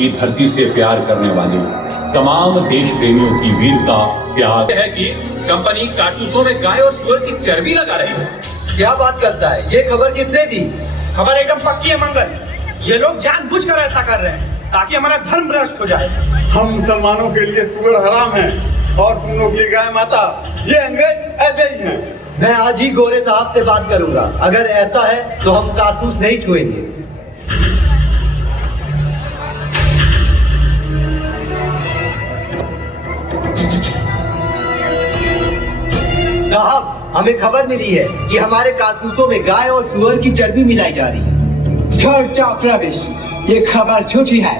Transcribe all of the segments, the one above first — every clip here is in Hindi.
की धरती से प्यार करने वाले तमाम देश प्रेमियों की वीरता त्याग है कि कंपनी कारतूसों में गाय और सुअर की चर्बी लगा रही है। क्या बात करता है? ये खबर किसने दी? खबर एकदम पक्की है मंगल। ये लोग जानबूझकर ऐसा कर रहे हैं ताकि हमारा धर्म भ्रष्ट हो जाए। हम मुसलमानों के लिए सुअर हराम है और तुम लोग ये गाय माता, ये अंग्रेज ऐसे ही हैं। मैं आज ही गोरे साहब से बात करूंगा। अगर ऐसा है तो हम कारतूस नहीं छुएंगे। साहब, हमें खबर मिली है कि हमारे कारतूसों में गाय और सुअर की चर्बी मिलाई जा रही है। टॉक रबिश, ये खबर झूठी है।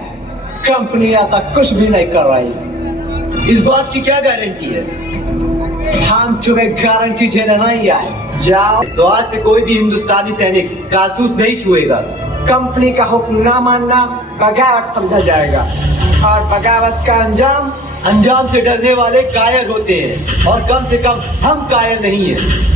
कंपनी ऐसा कुछ भी नहीं कर रही। इस बात की क्या गारंटी है? हम तुम्हें गारंटी देने नहीं आए। जाओ। तो आज से कोई भी हिंदुस्तानी सैनिक कारतूस नहीं छुएगा। कंपनी का हुक्म न मानना बगावत समझा जाएगा और बगावत का अंजाम से डरने वाले कायर होते हैं और कम से कम हम कायर नहीं हैं।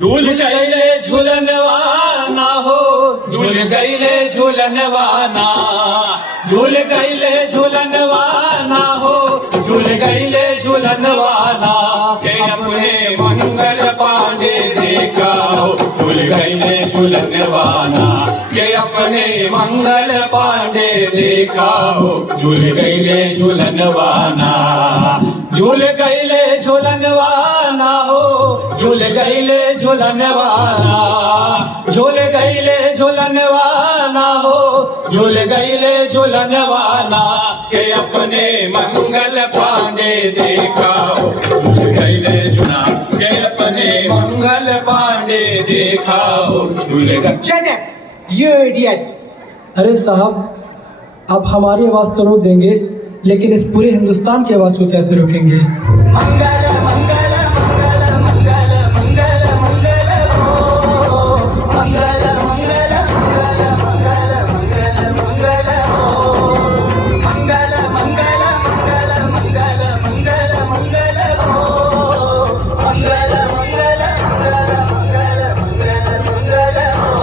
झूल गईले झूलनवाना हो, झूल गईले झूलनवाना, झूल गईले झूलनवाना हो, झूल गईले झूलनवाना के अपने मंगल पांडे देखा हो। झूल गईले झूलनवाना के अपने मंगल पांडे देखा हो। झूल गईले झूलनवाना, झूल गईले झूलनवाना हो, झूल गईले झूलनवाना, झूल गईले झूलनवाना हो, झूल गईले झूलनवाना के अपने मंगल पांडे देखा हो। झूल गईले झूलना के अपने मंगल पांडे देखा हो। झूल गए ये इडियट। अरे साहब, आप हमारी आवाज तो रोक देंगे, लेकिन इस पूरे हिंदुस्तान की आवाज को कैसे रोकेंगे? मंगल मंगल मंगल मंगल मंगल मंगल हो, मंगल मंगल मंगल मंगल मंगल मंगल हो, मंगल मंगल मंगल मंगल मंगल मंगल हो, मंगल मंगल मंगल मंगल मंगल मंगल हो।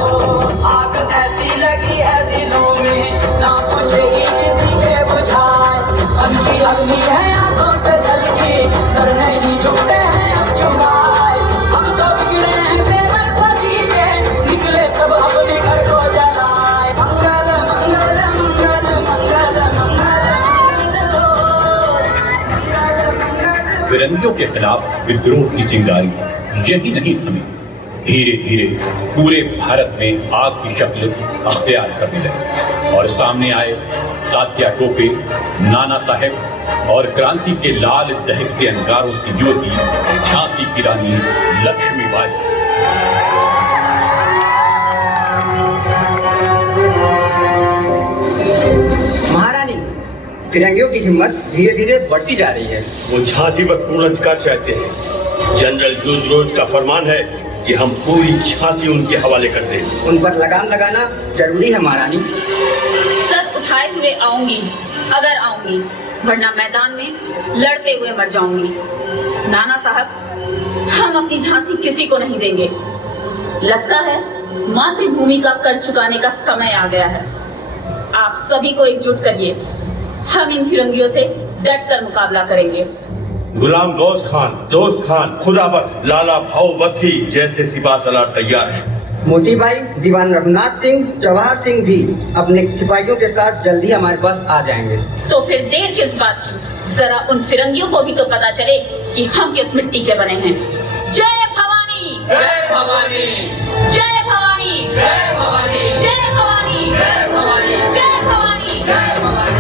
आग ऐसी लगी है दिलों में ना पूछेगी किसी के बुझाए। उनकी अग्नि है आंखों से झलकी, सर नहीं झुकते हैं अब चुगाए। हम तो बिगड़े हैं बेवर सभी के, निकले सब अपने घर को जलाए। मंगल मंगल मंगल मंगल मंगल मंगल। फिरंगियों के खिलाफ विद्रोह की चिंगारी यही नहीं थमी। धीरे धीरे पूरे भारत में आग की शक्ल अख्तियार करने लगी और सामने आए तात्या टोपे, नाना साहेब और क्रांति के लाल दहकते अंगारों की ज्योति झांसी की रानी लक्ष्मीबाई। महारानी, फिरंगियों की हिम्मत धीरे धीरे बढ़ती जा रही है। वो झांसी पर पूर्ण अधिकार चाहते हैं। जनरल जूझ रोज का फरमान है कि हम पूरी झांसी उनके हवाले कर दें। उन पर लगाम लगाना जरूरी है महारानी। सर उठाए हुए आऊंगी, अगर आऊंगी, वरना मैदान में लड़ते हुए मर जाऊंगी। नाना साहब, हम अपनी झांसी किसी को नहीं देंगे। लगता है मातृभूमि का कर चुकाने का समय आ गया है। आप सभी को एकजुट करिए। हम इन फिरंगियों से डटकर मुकाबला करेंगे। गुलाम गौस खान, दोस्त खान, खुदा बख्श, लाला भाऊ बख्शी जैसे सिपा सलार तैयार हैं। मोती भाई, दीवान रघुनाथ सिंह, जवाहर सिंह भी अपने सिपाहियों के साथ जल्दी हमारे पास आ जाएंगे। तो फिर देर किस बात की? जरा उन फिरंगियों को भी तो पता चले कि हम किस मिट्टी के बने हैं। जय भवानी, जय भवानी, जय भवानी, जय भवानी, जय भवानी, जय भवानी, जय भवानी, जय भवानी।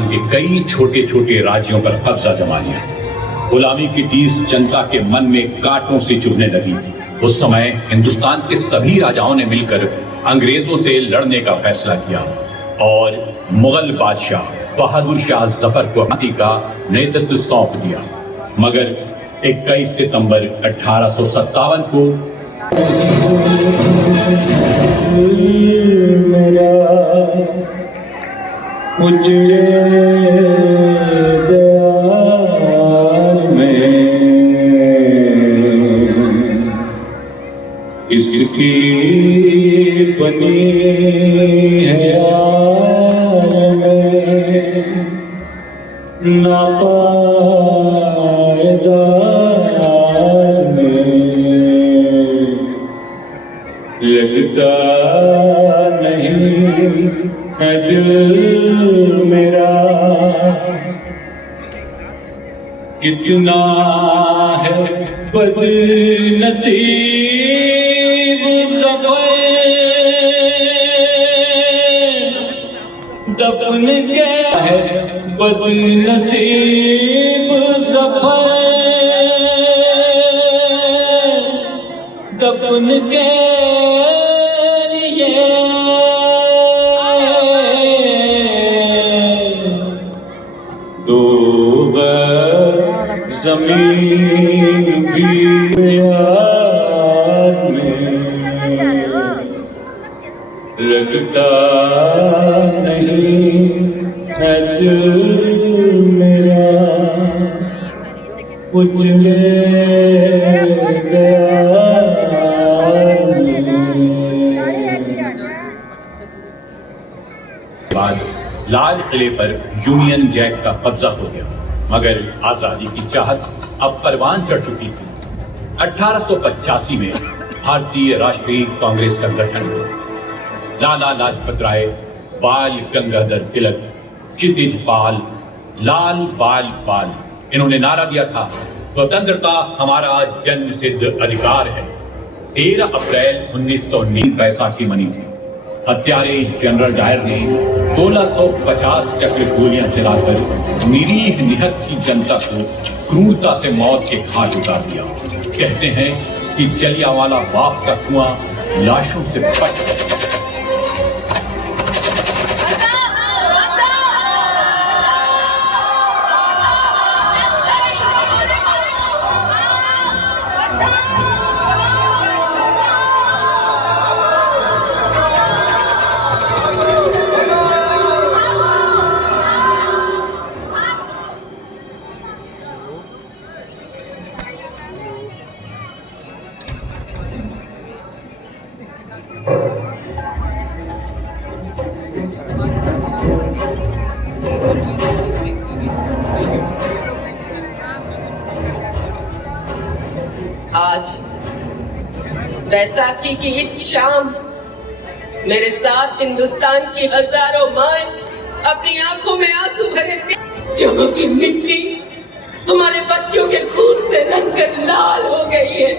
हिंदुस्तान के कई छोटे छोटे राज्यों पर कब्जा जमा लिया। गुलामी की टीस जनता के मन में कांटों से चुभने लगी। उस समय हिंदुस्तान के सभी राजाओं ने मिलकर अंग्रेजों से लड़ने का फैसला किया और मुगल बादशाह बहादुर शाह जफर को क्रांति का नेतृत्व सौंप दिया। मगर 21 सितंबर 1857 को मेरा उजड़े दयाल में इसकी बनी है यार में नापायदार में लगता नहीं है दिल मेरा, कितना है बदनसीब सफर दफन क्या है बदनसीब सफर दफन के लिए दो जमीन भी यार में लगता नहीं है दिल मेरा उजड़े बाद लाल किले पर यूनियन जैक का कब्जा हो गया। मगर आजादी की चाहत अब परवान चढ़ चुकी थी। 1885 में भारतीय राष्ट्रीय कांग्रेस का गठन हुआ। लाला लाजपत राय, बाल गंगाधर तिलक, क्षितिज पाल, लाल बाल पाल, इन्होंने नारा दिया था, स्वतंत्रता हमारा जन्म सिद्ध अधिकार है। 13 अप्रैल 1919 बैसाखी मनी थी। हत्यारे जनरल डायर ने 1650 चक्र गोलियां चलाकर निरीह निहत्थी जनता को क्रूरता से मौत के घाट उतार दिया। कहते हैं कि जलियांवाला बाग का कुआं लाशों से पट गया। आज बैसाखी की इस शाम मेरे साथ हिंदुस्तान की हजारों माएं अपनी आंखों में आंसू भरे जगहों की मिट्टी हमारे बच्चों के खून से रंगकर लाल हो गई है।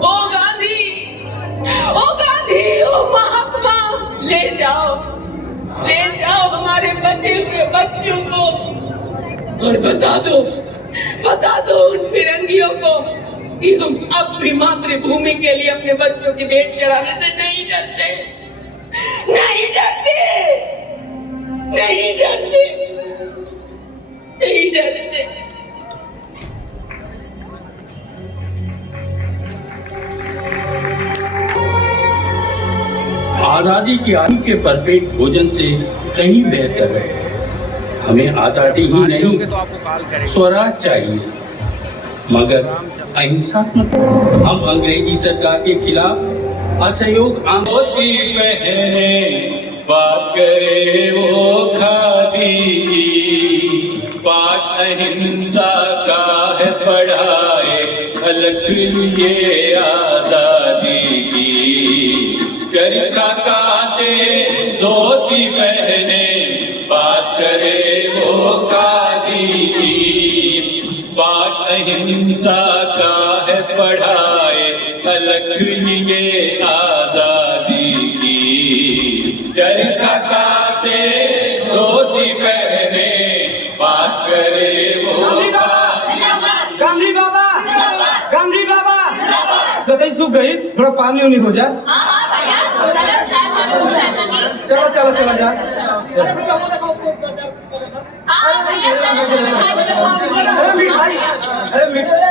ओ गांधी, ओ गांधी, ओ महात्मा, ले जाओ हमारे बचे हुए बच्चों को और बता दो उन फिरंगियों को कि हम अब भी मातृभूमि के लिए अपने बच्चों की भेंट चढ़ाने से नहीं डरते। आजादी की आदि के भरपेट भोजन से कहीं बेहतर है। हमें आजादी ही नहीं स्वराज चाहिए, मगर अहिंसात्मक। हम अंग्रेजी सरकार के खिलाफ असहयोग आंदोलन पहने बात करे वो खादी की, पाठ अहिंसा का है पढ़ाए अलग लिए आजादी की। चरखा काटे धोती पहने बात करे वो खादी की, पाठ अहिंसा का है पढ़ाए अलग लिए आजादी की। चरखा काटे धोती पहने तबीयत ही सूख गई, थोड़ा पानी उनी हो जाए। चलो चलो चलो जा। अरे मिठाई, अरे मिठाई,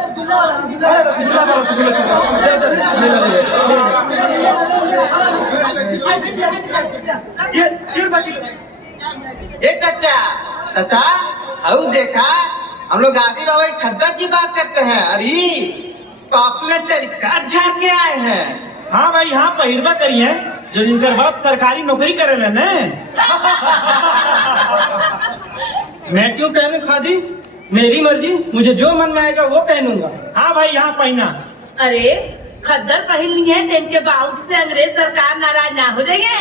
ए चाचा, चाचा, हाउ देखा, हम लोग गांधी बाबा की खद्दर की बात करते हैं। अरे तो अपने टेलीकार्ड झाड़ के आए हैं। हाँ भाई, हाँ पहिरवा करी है जो जिनकर बाप सरकारी नौकरी करे न। मैं क्यों पहनूं खादी? मेरी मर्जी, मुझे जो मन में आएगा वो पहनूंगा। हाँ भाई, यहाँ पहना। अरे खद्दर पहन ली है तो इनके बाउल से अंग्रेज सरकार नाराज ना हो जाएंगे।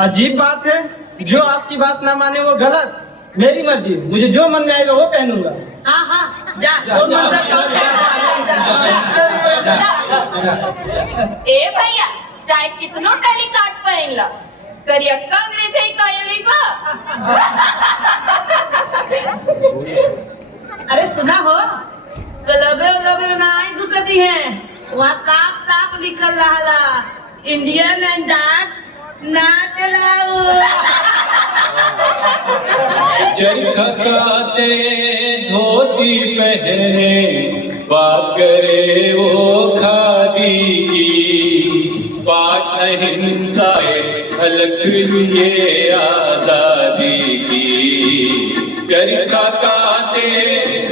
अजीब बात है, जो आपकी बात ना माने वो गलत। मेरी मर्जी, मुझे जो मन में आएगा वो पहनूंगा। हाँ हाँ जा, ए भैया, चाहे कितनो टेलीकार्ड पहन ला, करियक्का अंग्रेज है कायली बा। अरे सुना हो, क्लबे उलबे में आई घुसती है, वहाँ साफ साफ लिखल रहा इंडियन एंड डाक नाट लाओ। चरखा काते धोती पहने, बात करे वो खादी की, बात अहिंसा झलक लिए आजादी की। चरखा काते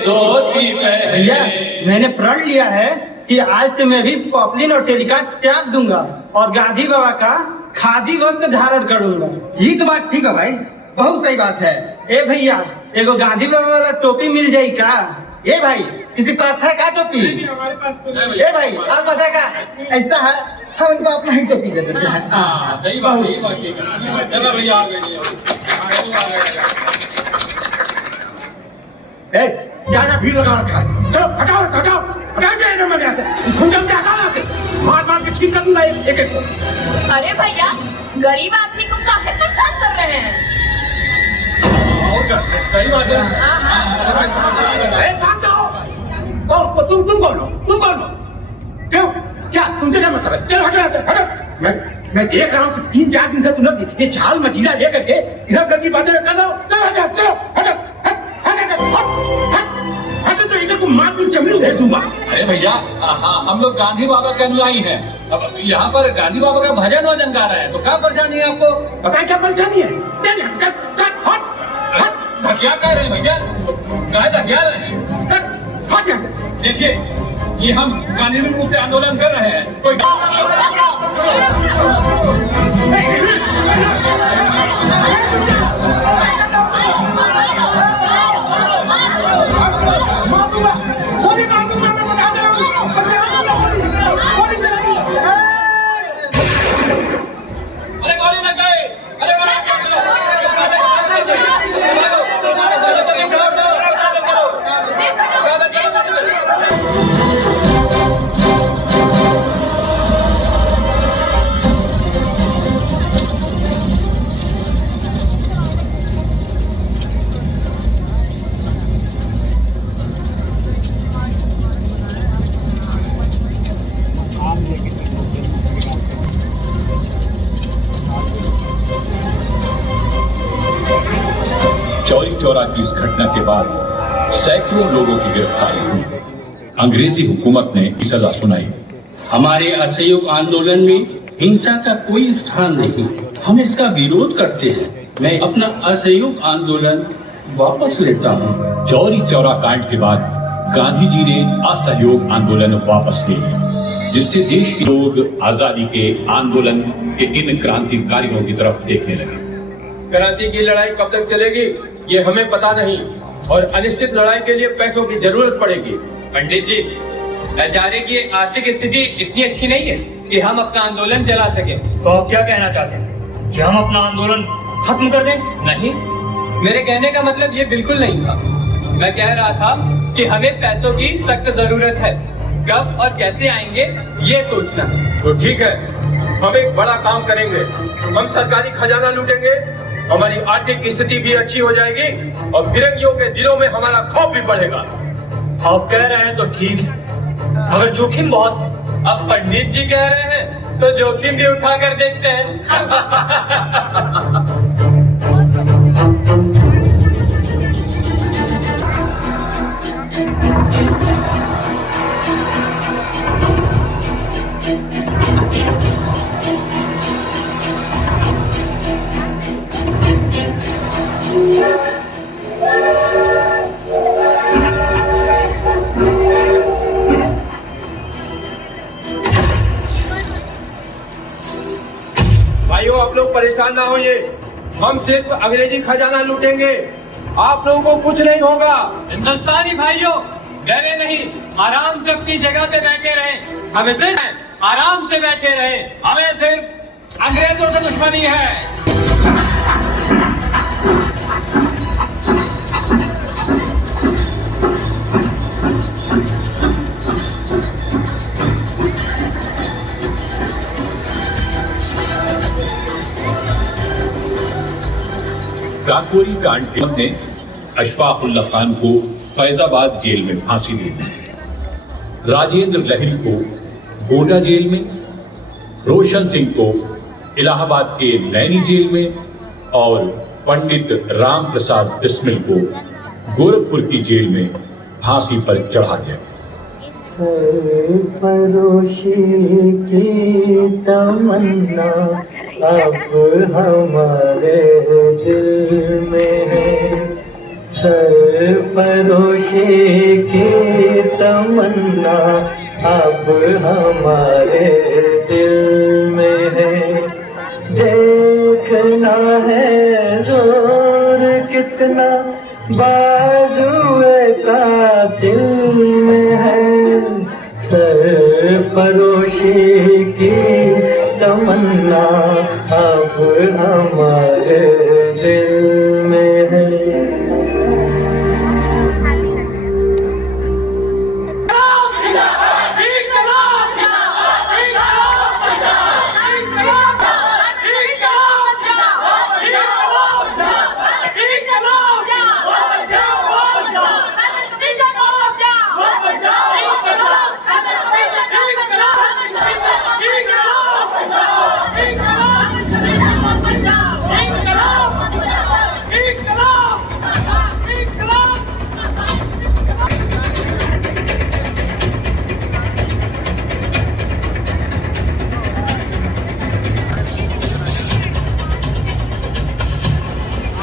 धोती भैया, पहने। मैंने प्रण लिया है कि आज से मैं भी पॉपलिन और टेलीकार्ड त्याग दूंगा और गांधी बाबा का खादी वस्त्र धारण करूंगा। ये तो बात ठीक है भाई, बहुत सही बात है। ए भैया, एगो गांधी बाबा वाला टोपी मिल जाई का? ए भाई, किसी पास है का टोपी? हमारे पास तो नहीं। ए भाई, आप बताएगा? ऐसा है, हम इनको अपना ही टोपी दे देते हैं। सही बात, सही बात। चलो भैया, आ गए। ज्यादा भीड़ लगा रखा है। चलो हटाओ हटाओ हटाओ, जाए मर जाते खुंजम से हटा लाते, मार मार के ठीक कर दूंगा एक एक को। अरे भैया, गरीब आदमी को काहे परेशान कर रहे हैं? और क्या, सही बात है। अरे भाग जाओ। कौन तुम कौन हो? तुम कौन हो? क्यों, क्या तुमसे क्या मतलब है? चलो हटो यहाँ से, हटो। मैं देख रहा हूँ कि 3-4 दिन से तुम लोग ये झाल मजीरा लेकर के इधर उधर की बातें कर रहे हो। चलो हटो, चलो हटो, हटो तो इधर को मार दूं, चमड़ी उधेड़ दूंगा। अरे भैया, हम लोग गांधी बाबा के अनुयायी हैं। अब यहाँ पर गांधी बाबा का भजन वजन गा रहे हैं, तो क्या परेशानी है आपको? पता है क्या परेशानी है? क्या कह रहे हैं भैया? क्या रहे हैं? देखिए, ये हम कानूनी रूप से आंदोलन कर रहे हैं। कोई चौरी चौरा की इस घटना के बाद सैकड़ों लोगों की गिरफ्तारी हुई। अंग्रेजी हुकूमत ने सजा सुनाई। हमारे असहयोग आंदोलन में हिंसा का कोई स्थान नहीं, हम इसका विरोध करते हैं। मैं अपना असहयोग आंदोलन वापस लेता हूँ। चौरी चौरा कांड के बाद गांधी जी ने असहयोग आंदोलन वापस ले लिया, जिससे देश के लोग आजादी के आंदोलन के इन क्रांतिकारियों की तरफ देखने लगे। क्रांति की लड़ाई कब तक चलेगी ये हमें पता नहीं, और अनिश्चित लड़ाई के लिए पैसों की जरूरत पड़ेगी। पंडित जी, बेचारे की आर्थिक स्थिति इतनी अच्छी नहीं है कि हम अपना आंदोलन चला सके। तो आप क्या कहना चाहते हैं कि हम अपना आंदोलन खत्म कर दें? नहीं, मेरे कहने का मतलब ये बिल्कुल नहीं था। मैं कह रहा था कि हमें पैसों की सख्त जरूरत है, कब और कैसे आएंगे ये सोचना। तो ठीक है, हम एक बड़ा काम करेंगे। हम सरकारी खजाना लूटेंगे हमारी आर्थिक स्थिति भी अच्छी हो जाएगी और फिरंगियों के दिलों में हमारा खौफ भी बढ़ेगा। आप कह रहे हैं तो ठीक है, मगर जोखिम बहुत है। अब पंडित जी कह रहे हैं तो जोखिम भी उठा कर देखते हैं। भाइयों, आप लोग परेशान ना होइए, हम सिर्फ अंग्रेजी खजाना लूटेंगे, आप लोगों को कुछ नहीं होगा। हिंदुस्तानी भाइयों, डरे नहीं, आराम से अपनी जगह पे बैठे रहे। हमें सिर्फ आराम से बैठे रहे, हमें सिर्फ अंग्रेजों से दुश्मनी है। काकोरी कांड ने अशफाकुल्ला खान को फैजाबाद जेल में फांसी दी, राजेंद्र लहरी को गोंडा जेल में, रोशन सिंह को इलाहाबाद के नैनी जेल में और पंडित राम प्रसाद बिस्मिल को गोरखपुर की जेल में फांसी पर चढ़ा दिया। सरफरोशी की तमन्ना अब हमारे दिल में है, सरफरोशी की तमन्ना अब हमारे दिल में है। देखना है जोर कितना बाजुए का दिल में है, सरफरोशी की तमन्ना अब हमारे दिल में है।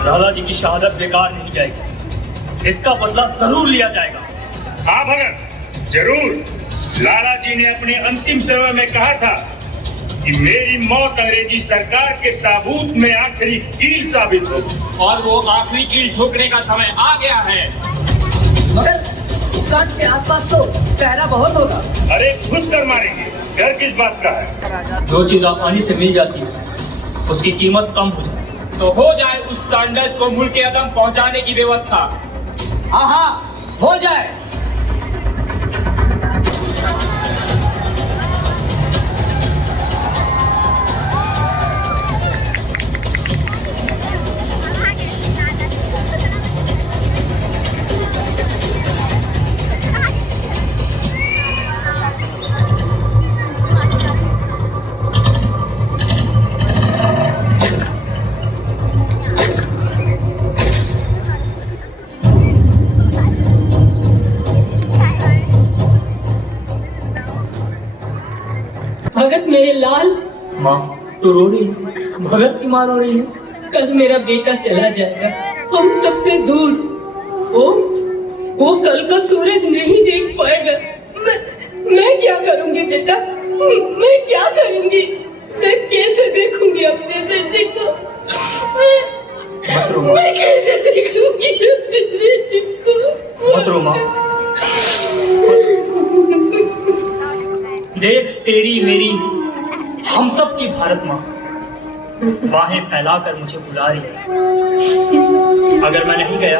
लाला जी की शहादत बेकार नहीं जाएगी, इसका बदला जरूर लिया जाएगा। हाँ भगत, जरूर। लाला जी ने अपने अंतिम समय में कहा था कि मेरी मौत अंग्रेजी सरकार के ताबूत में आखिरी कील साबित होगी, और वो आखिरी कील ठोकने का समय आ गया है। मगर काट के आसपास तो पहरा बहुत होगा। अरे घुस कर मारेंगे, डर किस बात का है? जो चीज आसानी से मिल जाती है उसकी कीमत कम हो जाती है, तो हो जाए उस स्टैंडर्ड को मुल्क के कदम पहुंचाने की व्यवस्था। हाँ हाँ, हो जाए। भगत मेरे लाल, माँ तो रो रही है, भगत की माँ रो रही है। कल मेरा बेटा चला जाएगा हम सबसे दूर। वो कल का सूरज नहीं देख पाएगा। मैं क्या करूंगी बेटा, मैं क्या करूंगी? मैं कैसे देखूंगी अपने बेटे को? मैं कैसे देखूंगी अपने बेटे को? मत रो माँ। देख तेरी मेरी हम सब की भारत माँ बाहें फैलाकर मुझे बुला रही है। अगर मैं नहीं गया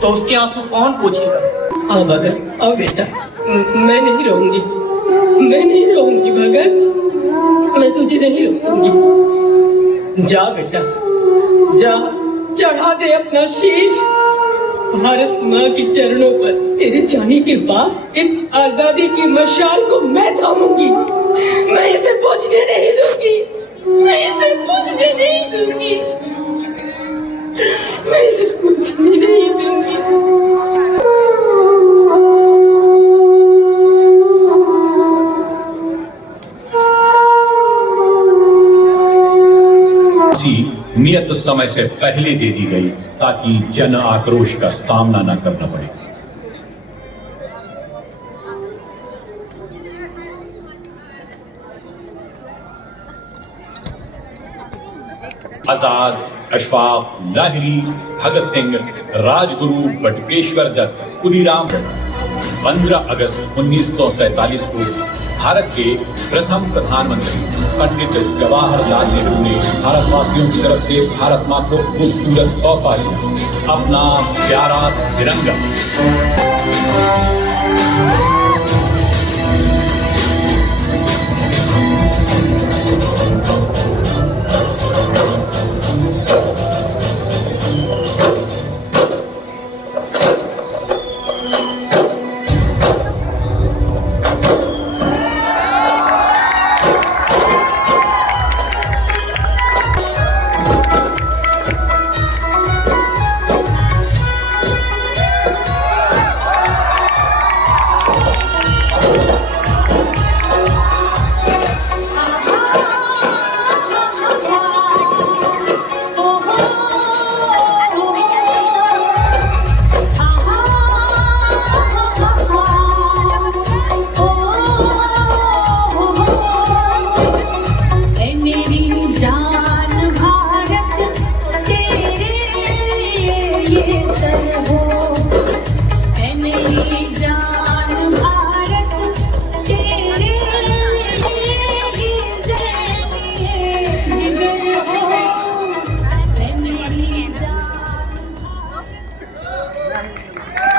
तो उसके आंसू कौन पोछेगा? हाँ भगत, आओ बेटा, मैं नहीं रोऊंगी, मैं नहीं रोऊंगी भगत, मैं तुझे नहीं रोऊंगी। जा बेटा, जा चढ़ा दे अपना शीश भारत माँ के चरणों पर। तेरे जाने के बाद इस आजादी की मशाल को मैं थामूंगी, मैं इसे बुझने नहीं दूंगी, मैं इसे बुझने नहीं दूंगी, मैं इसे बुझने नहीं दूंगी। नियत समय से पहले दे दी गई ताकि जन आक्रोश का सामना न करना पड़े। आजाद, अशफाक, लाहिरी, भगत सिंह, राजगुरु, बटुकेश्वर दत्त, खुदीराम 15 अगस्त 1947 को भारत के प्रथम प्रधानमंत्री पंडित जवाहरलाल नेहरू ने भारतवासियों की तरफ से भारत मां को खूबसूरत तोहफा दिया, अपना प्यारा तिरंगा।